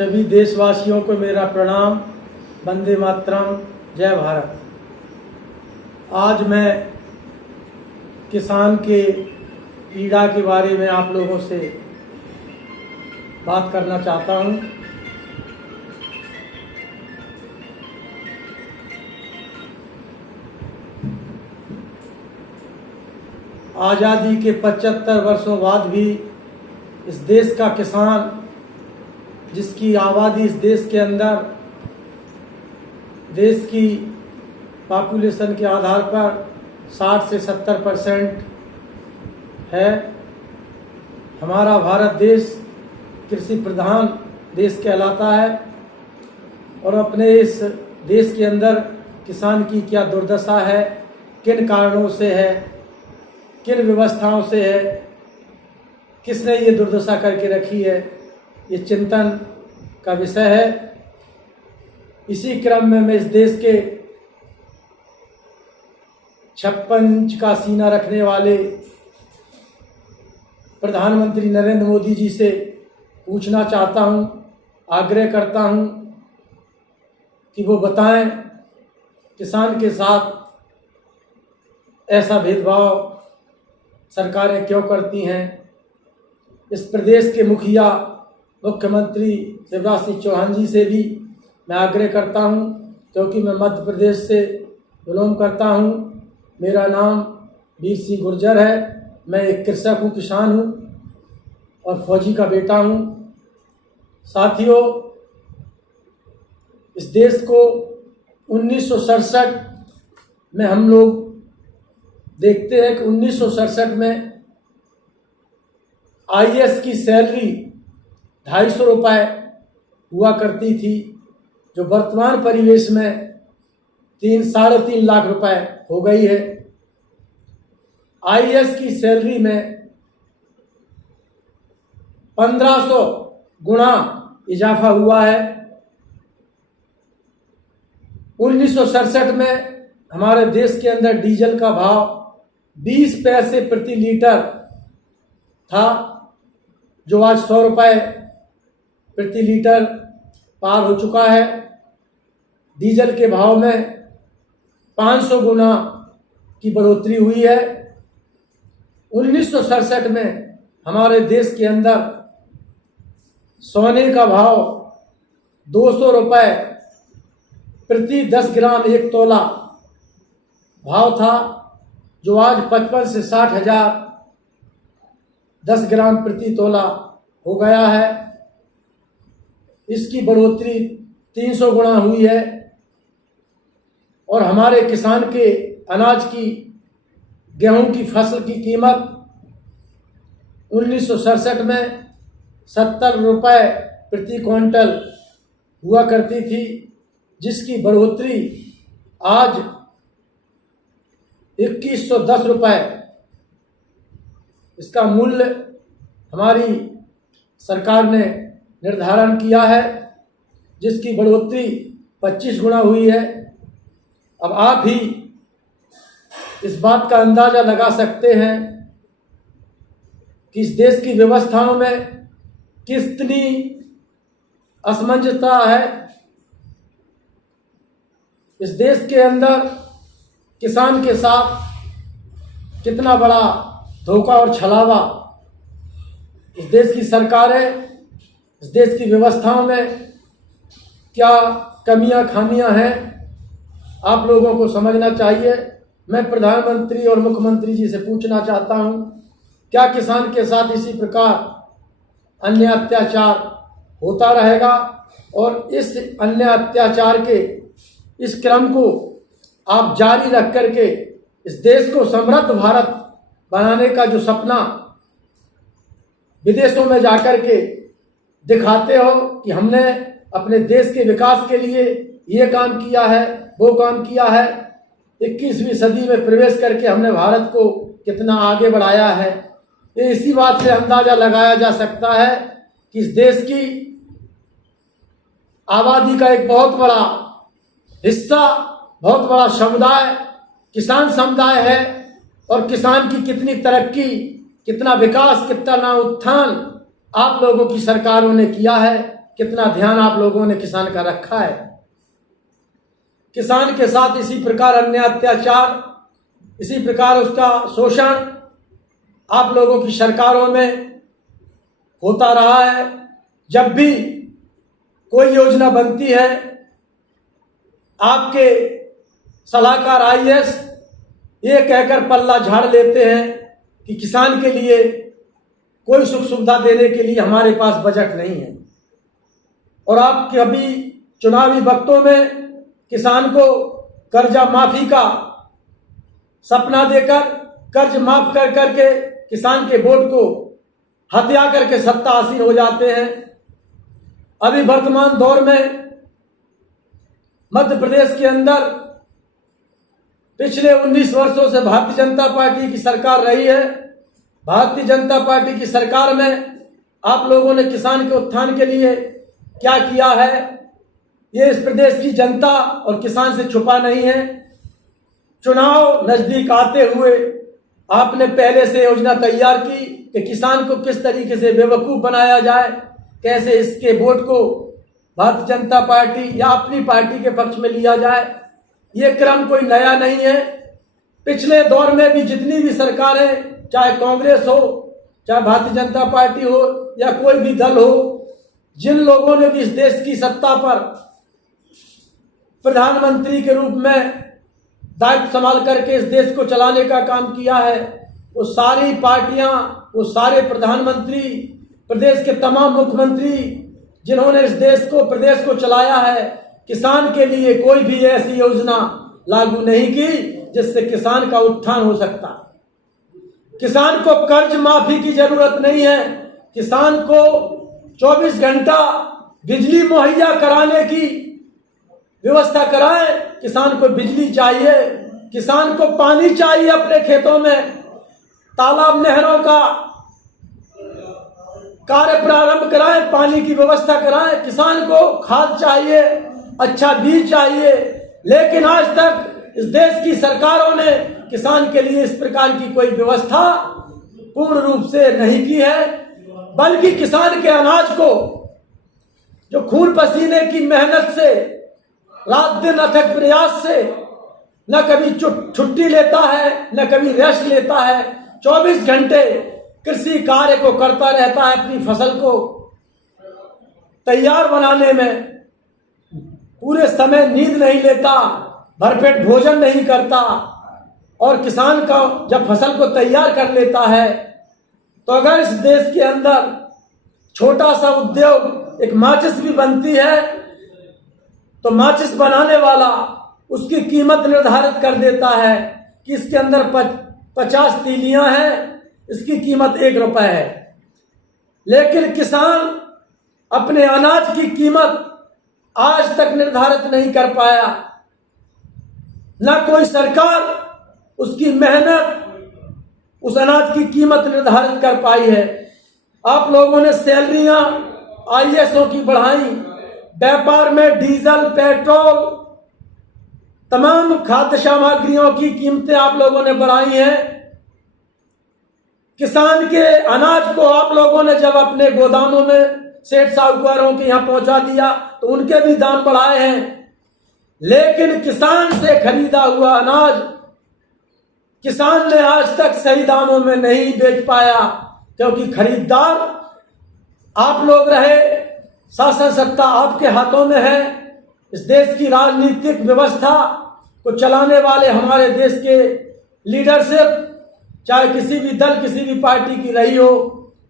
सभी देशवासियों को मेरा प्रणाम। वंदे मातरम, जय भारत। आज मैं किसान के पीड़ा के बारे में आप लोगों से बात करना चाहता हूं। आज़ादी के 75 वर्षों बाद भी इस देश का किसान, जिसकी आबादी इस देश के अंदर देश की पॉपुलेशन के आधार पर 60 से 70% है। हमारा भारत देश कृषि प्रधान देश कहलाता है और अपने इस देश के अंदर किसान की क्या दुर्दशा है, किन कारणों से है, किन व्यवस्थाओं से है, किसने ये दुर्दशा करके रखी है, ये चिंतन का विषय है। इसी क्रम में मैं इस देश के 56 इंच का सीना रखने वाले प्रधानमंत्री नरेंद्र मोदी जी से पूछना चाहता हूं, आग्रह करता हूं कि वो बताएं किसान के साथ ऐसा भेदभाव सरकारें क्यों करती हैं। इस प्रदेश के मुखिया मुख्यमंत्री शिवराज सिंह चौहान जी से भी मैं आग्रह करता हूं, क्योंकि मैं मध्य प्रदेश से बिलोंग करता हूं। मेरा नाम वीर सिंह गुर्जर है। मैं एक कृषक हूं, किसान हूं और फौजी का बेटा हूं। साथियों, इस देश को 1967 में हम लोग देखते हैं कि 1967 में आईएएस की सैलरी 250 रुपये हुआ करती थी, जो वर्तमान परिवेश में 3-साढ़े 3 लाख रुपए हो गई है। आईएएस की सैलरी में 1500 गुना इजाफा हुआ है। 1967 में हमारे देश के अंदर डीजल का भाव 20 पैसे प्रति लीटर था, जो आज 100 रुपये प्रति लीटर पार हो चुका है। डीजल के भाव में 500 गुना की बढ़ोतरी हुई है। 1967 में हमारे देश के अंदर सोने का भाव 200 रुपये प्रति 10 ग्राम 1 तोला भाव था, जो आज 55 से 60 हजार 10 ग्राम प्रति तोला हो गया है। इसकी बढ़ोतरी 300 गुना हुई है। और हमारे किसान के अनाज की, गेहूं की फसल की कीमत 1967 में 70 रुपये प्रति क्विंटल हुआ करती थी, जिसकी बढ़ोतरी आज 2110 रुपये इसका मूल्य हमारी सरकार ने निर्धारण किया है, जिसकी बढ़ोतरी 25 गुना हुई है। अब आप ही इस बात का अंदाजा लगा सकते हैं कि इस देश की व्यवस्थाओं में कितनी असमंजसता है। इस देश के अंदर किसान के साथ कितना बड़ा धोखा और छलावा इस देश की सरकारें, इस देश की व्यवस्थाओं में क्या कमियां खामियां हैं, आप लोगों को समझना चाहिए। मैं प्रधानमंत्री और मुख्यमंत्री जी से पूछना चाहता हूं, क्या किसान के साथ इसी प्रकार अन्याय अत्याचार होता रहेगा? और इस अन्याय अत्याचार के इस क्रम को आप जारी रख करके इस देश को समृद्ध भारत बनाने का जो सपना विदेशों में जाकर के दिखाते हो कि हमने अपने देश के विकास के लिए ये काम किया है, वो काम किया है, 21वीं सदी में प्रवेश करके हमने भारत को कितना आगे बढ़ाया है, ये इसी बात से अंदाजा लगाया जा सकता है कि इस देश की आबादी का एक बहुत बड़ा हिस्सा, बहुत बड़ा समुदाय किसान समुदाय है। और किसान की कितनी तरक्की, कितना विकास, कितना उत्थान आप लोगों की सरकारों ने किया है, कितना ध्यान आप लोगों ने किसान का रखा है। किसान के साथ इसी प्रकार अन्य अत्याचार, इसी प्रकार उसका शोषण आप लोगों की सरकारों में होता रहा है। जब भी कोई योजना बनती है, आपके सलाहकार आईएएस ये कहकर पल्ला झाड़ लेते हैं कि किसान के लिए कोई सुख सुविधा देने के लिए हमारे पास बजट नहीं है। और आप कभी चुनावी वक्तों में किसान को कर्जा माफी का सपना देकर कर्ज माफ कर करके किसान के वोट को हत्या करके सत्ता हासिल हो जाते हैं। अभी वर्तमान दौर में मध्य प्रदेश के अंदर पिछले 19 वर्षों से भारतीय जनता पार्टी की सरकार रही है। भारतीय जनता पार्टी की सरकार में आप लोगों ने किसान के उत्थान के लिए क्या किया है, ये इस प्रदेश की जनता और किसान से छुपा नहीं है। चुनाव नजदीक आते हुए आपने पहले से योजना तैयार की कि किसान को किस तरीके से बेवकूफ बनाया जाए, कैसे इसके वोट को भारतीय जनता पार्टी या अपनी पार्टी के पक्ष में लिया जाए। ये क्रम कोई नया नहीं है। पिछले दौर में भी जितनी भी सरकारें, चाहे कांग्रेस हो, चाहे भारतीय जनता पार्टी हो या कोई भी दल हो, जिन लोगों ने भी इस देश की सत्ता पर प्रधानमंत्री के रूप में दायित्व संभाल करके इस देश को चलाने का काम किया है, वो सारी पार्टियां, वो सारे प्रधानमंत्री, प्रदेश के तमाम मुख्यमंत्री जिन्होंने इस देश को, प्रदेश को चलाया है, किसान के लिए कोई भी ऐसी योजना लागू नहीं की जिससे किसान का उत्थान हो सकता। किसान को कर्ज माफी की जरूरत नहीं है। किसान को 24 घंटा बिजली मुहैया कराने की व्यवस्था कराएं। किसान को बिजली चाहिए, किसान को पानी चाहिए अपने खेतों में, तालाब नहरों का कार्य प्रारंभ कराएं, पानी की व्यवस्था कराएं। किसान को खाद चाहिए, अच्छा बीज चाहिए। लेकिन आज तक इस देश की सरकारों ने किसान के लिए इस प्रकार की कोई व्यवस्था पूर्ण रूप से नहीं की है, बल्कि किसान के अनाज को जो खून पसीने की मेहनत से, रात दिन अथक प्रयास से, न कभी छुट्टी लेता है, न कभी रेस्ट लेता है, 24 घंटे कृषि कार्य को करता रहता है, अपनी फसल को तैयार बनाने में पूरे समय नींद नहीं लेता, भरपेट भोजन नहीं करता। और किसान का जब फसल को तैयार कर लेता है, तो अगर इस देश के अंदर छोटा सा उद्योग, एक माचिस भी बनती है, तो माचिस बनाने वाला उसकी कीमत निर्धारित कर देता है कि इसके अंदर 50 तीलियां हैं, इसकी कीमत 1 रुपए है। लेकिन किसान अपने अनाज की कीमत आज तक निर्धारित नहीं कर पाया। न कोई सरकार उसकी मेहनत, उस अनाज की कीमत निर्धारित कर पाई है। आप लोगों ने सैलरियां आईएएसओं की बढ़ाई, व्यापार में डीजल, पेट्रोल, तमाम खाद्य सामग्रियों की कीमतें आप लोगों ने बढ़ाई हैं। किसान के अनाज को आप लोगों ने जब अपने गोदामों में सेठ साहूकारों के यहां पहुंचा दिया तो उनके भी दाम बढ़ाए हैं। लेकिन किसान से खरीदा हुआ अनाज किसान ने आज तक सही दामों में नहीं बेच पाया, क्योंकि खरीदार आप लोग रहे, शासन सत्ता आपके हाथों में है। इस देश की राजनीतिक व्यवस्था को चलाने वाले हमारे देश के लीडरशिप, चाहे किसी भी दल, किसी भी पार्टी की रही हो,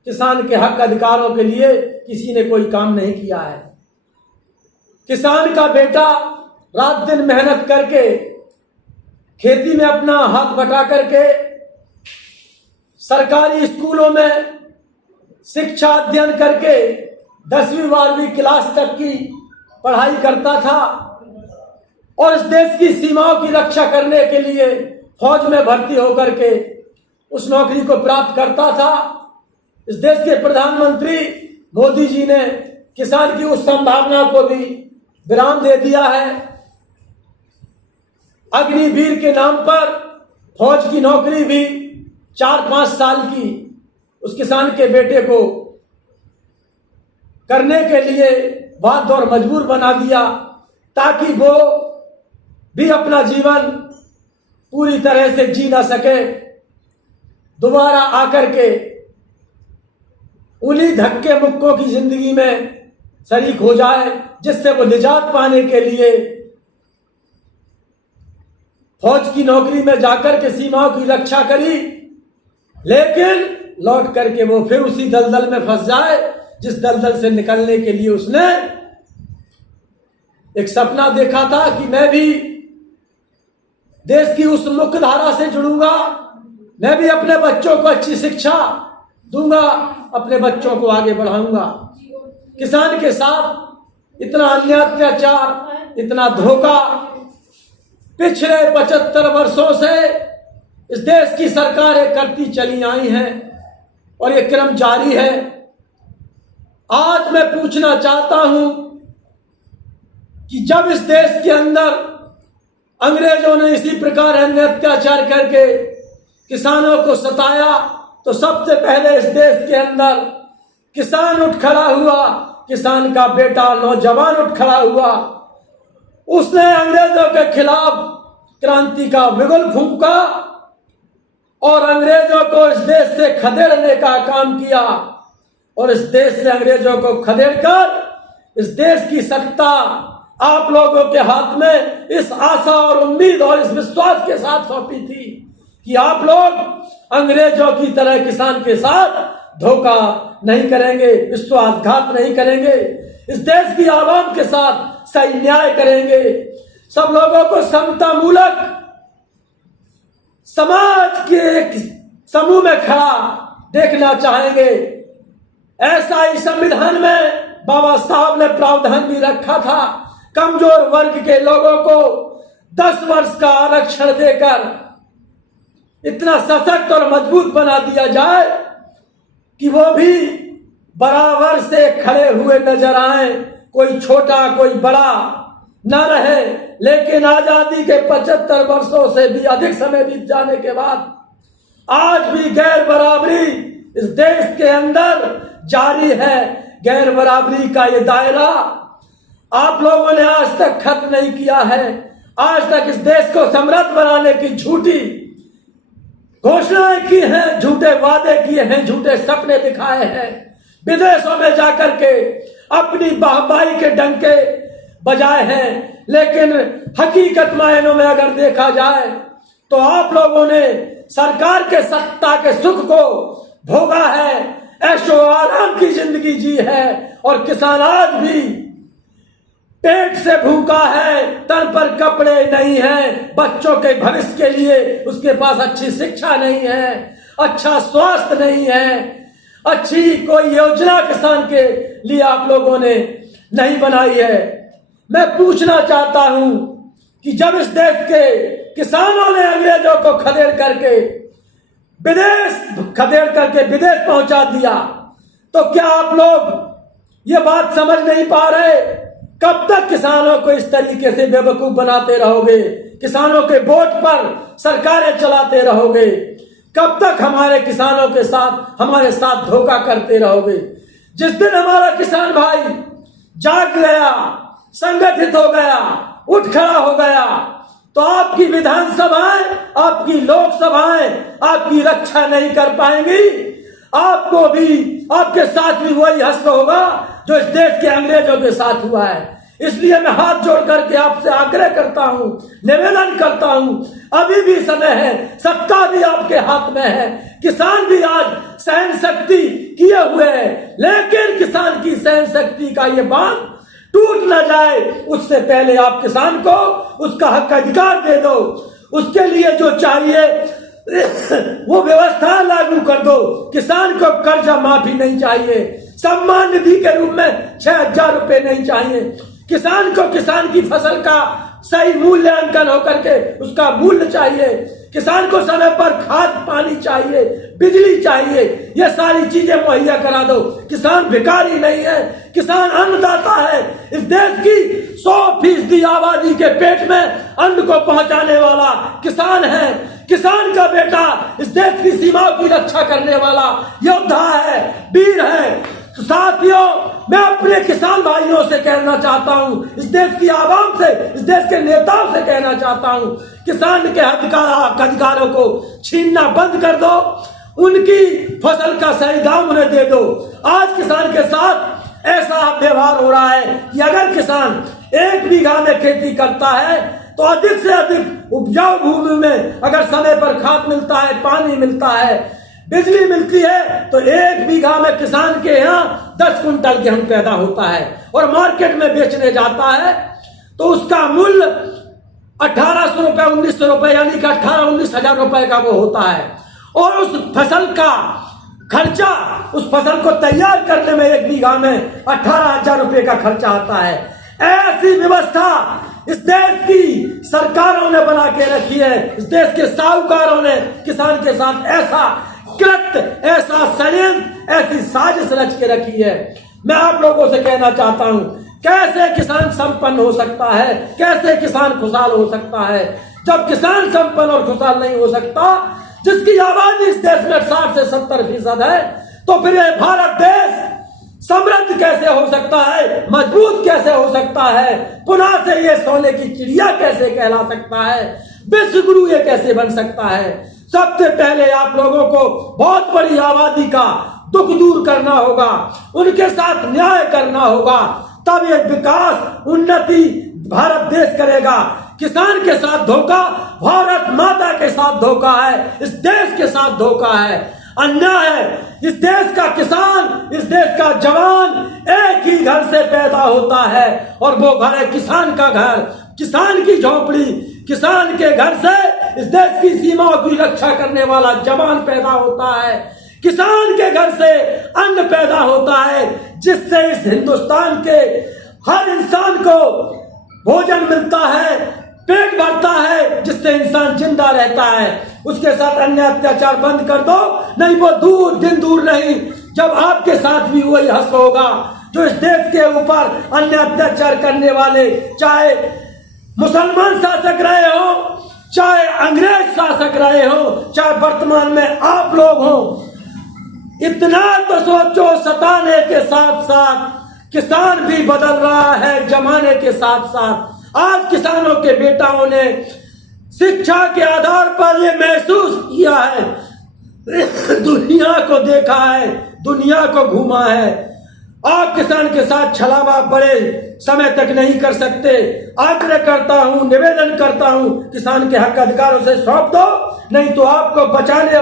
किसान के हक अधिकारों के लिए किसी ने कोई काम नहीं किया है। किसान का बेटा रात दिन मेहनत करके खेती में अपना हाथ बटा करके सरकारी स्कूलों में शिक्षा अध्ययन करके 10वीं 12वीं क्लास तक की पढ़ाई करता था और इस देश की सीमाओं की रक्षा करने के लिए फौज में भर्ती होकर के उस नौकरी को प्राप्त करता था। इस देश के प्रधानमंत्री मोदी जी ने किसान की उस संभावना को भी विराम दे दिया है। अग्निवीर के नाम पर फौज की नौकरी भी 4-5 साल की उस किसान के बेटे को करने के लिए बाध्य और मजबूर बना दिया, ताकि वो भी अपना जीवन पूरी तरह से जी ना सके, दोबारा आकर के उन्हीं धक्के मुक्कों की जिंदगी में शरीक हो जाए, जिससे वो निजात पाने के लिए फौज की नौकरी में जाकर के सीमाओं की रक्षा करी, लेकिन लौट करके वो फिर उसी दलदल में फंस जाए जिस दलदल से निकलने के लिए उसने एक सपना देखा था कि मैं भी देश की उस मुख्य धारा से जुड़ूंगा, मैं भी अपने बच्चों को अच्छी शिक्षा दूंगा, अपने बच्चों को आगे बढ़ाऊंगा। किसान के साथ इतना अन्याय अत्याचार, इतना धोखा पिछले 75 वर्षों से इस देश की सरकारें करती चली आई हैं और ये क्रम जारी है। आज मैं पूछना चाहता हूं कि जब इस देश के अंदर अंग्रेजों ने इसी प्रकार अन्याय अत्याचार करके किसानों को सताया, तो सबसे पहले इस देश के अंदर किसान उठ खड़ा हुआ, किसान का बेटा नौजवान उठ खड़ा हुआ। उसने अंग्रेजों के खिलाफ क्रांति का बिगुल फूंका और अंग्रेजों को इस देश से खदेड़ने का काम किया, और इस देश से अंग्रेजों को खदेड़कर इस देश की सत्ता आप लोगों के हाथ में इस आशा और उम्मीद और इस विश्वास के साथ सौंपी थी कि आप लोग अंग्रेजों की तरह किसान के साथ धोखा नहीं करेंगे, विश्वासघात नहीं करेंगे, इस देश की आवाम के साथ सही न्याय करेंगे, सब लोगों को समता मूलक समाज के एक समूह में खड़ा देखना चाहेंगे। ऐसा ही संविधान में बाबा साहब ने प्रावधान भी रखा था, कमजोर वर्ग के लोगों को 10 वर्ष का आरक्षण देकर इतना सशक्त और मजबूत बना दिया जाए कि वो भी बराबर से खड़े हुए नजर आए, कोई छोटा कोई बड़ा न रहे। लेकिन आजादी के 75 वर्षों से भी अधिक समय बीत जाने के बाद आज भी गैर बराबरी इस देश के अंदर जारी है। गैर बराबरी का ये दायरा आप लोगों ने आज तक खत्म नहीं किया है। आज तक इस देश को समृद्ध बनाने की झूठी घोषणाएं की हैं, झूठे वादे किए हैं, झूठे सपने दिखाए हैं, विदेशों में जाकर के अपनी वाहवाही के डंके बजाए हैं। लेकिन हकीकत मायनों में अगर देखा जाए तो आप लोगों ने सरकार के सत्ता के सुख को भोगा है, ऐशो आराम की जिंदगी जी है, और किसान आज भी पेट से भूखा है, तन पर कपड़े नहीं हैं, बच्चों के भविष्य के लिए उसके पास अच्छी शिक्षा नहीं है, अच्छा स्वास्थ्य नहीं है, अच्छी कोई योजना किसान के लिए आप लोगों ने नहीं बनाई है। मैं पूछना चाहता हूं कि जब इस देश के किसानों ने अंग्रेजों को खदेड़ करके विदेश पहुंचा दिया, तो क्या आप लोग ये बात समझ नहीं पा रहे? कब तक किसानों को इस तरीके से बेवकूफ बनाते रहोगे? किसानों के वोट पर सरकारें चलाते रहोगे? कब तक हमारे किसानों के साथ हमारे साथ धोखा करते रहोगे? जिस दिन हमारा किसान भाई जाग गया, संगठित हो गया, उठ खड़ा हो गया, तो आपकी विधानसभाएं, आपकी लोकसभाएं आपकी रक्षा नहीं कर पाएंगी। आपको भी, आपके साथ भी वही हश्र होगा जो इस देश के अंग्रेजों के साथ हुआ है। इसलिए मैं हाथ जोड़ करके आपसे आग्रह करता हूं, निवेदन करता हूं, अभी भी समय है, सत्ता भी आपके हाथ में है, किसान भी आज सहन शक्ति किए हुए है, लेकिन किसान की सहन शक्ति का ये बांध टूट न जाए, उससे पहले आप किसान को उसका हक अधिकार दे दो। उसके लिए जो चाहिए वो व्यवस्था लागू कर दो। किसान को कर्जा माफी नहीं चाहिए, सम्मान निधि के रूप में 6,000 रुपए नहीं चाहिए, किसान को किसान की फसल का सही मूल्यांकन होकर के उसका मूल्य चाहिए, किसान को समय पर खाद पानी चाहिए, बिजली चाहिए, ये सारी चीजें मुहैया करा दो। किसान भिखारी नहीं है, किसान अन्नदाता है। इस देश की 100% आबादी के पेट में अन्न को पहुंचाने वाला किसान है। किसान का बेटा इस देश की सीमाओं की रक्षा करने वाला योद्धा है, वीर है। तो साथियों, मैं अपने किसान भाइयों से कहना चाहता हूं, इस देश की आवाम से, इस देश के नेताओं से कहना चाहता हूं, किसान के अधिकारों को छीनना बंद कर दो, उनकी फसल का सही दाम उन्हें दे दो। आज किसान के साथ ऐसा व्यवहार हो रहा है कि अगर किसान 1 बीघा में खेती करता है तो अधिक से अधिक उपजाऊ भूमि में अगर समय पर खाद मिलता है, पानी मिलता है, बिजली मिलती है, तो 1 बीघा में किसान के यहाँ 10 कुंटल गेहूं पैदा होता है और मार्केट में बेचने जाता है तो उसका मूल्य 1800 रुपए, 1900 रुपए, यानी कि 18-19 हजार रुपए का वो होता है। और उस फसल का खर्चा, उस फसल को तैयार करने में 1 बीघा में 18,000 रुपए का खर्चा आता है। ऐसी व्यवस्था इस देश की सरकारों ने बना के रखी है। इस देश के साहूकारों ने किसान के साथ ऐसा कृत्य, ऐसा षड्यंत्र, ऐसी साजिश रच के रखी है। मैं आप लोगों से कहना चाहता हूं, कैसे किसान संपन्न हो सकता है, कैसे किसान खुशहाल हो सकता है? जब किसान संपन्न और खुशहाल नहीं हो सकता, जिसकी आबादी इस देश में 60 से 70% है, तो फिर ये भारत देश समृद्ध कैसे हो सकता है, मजबूत कैसे हो सकता है, पुनः से ये सोने की चिड़िया कैसे कहला सकता है, विश्व गुरु ये कैसे बन सकता है? सबसे पहले आप लोगों को बहुत बड़ी आबादी का दुख दूर करना होगा, उनके साथ न्याय करना होगा, तब ये विकास, उन्नति भारत देश करेगा। किसान के साथ धोखा भारत माता के साथ धोखा है, इस देश के साथ धोखा है, अन्याय है। इस देश का किसान, इस देश का जवान एक ही घर से पैदा होता है और वो घर है किसान का घर, किसान की झोपड़ी। किसान के घर से इस देश की सीमाओं की रक्षा करने वाला जवान पैदा होता है। किसान के घर से अन्न पैदा होता है, जिससे इस हिंदुस्तान के हर इंसान को भोजन मिलता है, पेट भरता है, जिससे इंसान जिंदा रहता है। उसके साथ अन्य अत्याचार बंद कर दो, नहीं वो दिन दूर नहीं जब आपके साथ भी वही हश्र होगा जो इस देश के ऊपर अन्य अत्याचार करने वाले, चाहे मुसलमान शासक रहे हो, चाहे अंग्रेज शासक रहे हो, चाहे वर्तमान में आप लोग हो। इतना तो सोचो, सताने के साथ साथ किसान भी बदल रहा है जमाने के साथ साथ। आज किसानों के बेटाओं ने शिक्षा के आधार पर ये महसूस किया है, दुनिया को देखा है, दुनिया को घूमा है। आप किसान के साथ छलावा बड़े समय तक नहीं कर सकते। आग्रह करता हूं, निवेदन करता हूं, किसान के हक अधिकारों से सौंप दो, नहीं तो आपको बचाने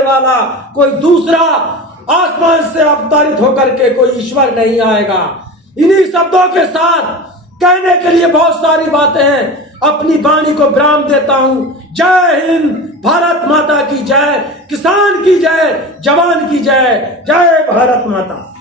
वाला कोई दूसरा आसमान से अवतरित होकर के कोई ईश्वर नहीं आएगा। इन्हीं शब्दों के साथ कहने के लिए बहुत सारी बातें हैं, अपनी वाणी को विराम देता हूं। जय हिंद, भारत माता की जय, किसान की जय, जवान की जय, जय भारत माता।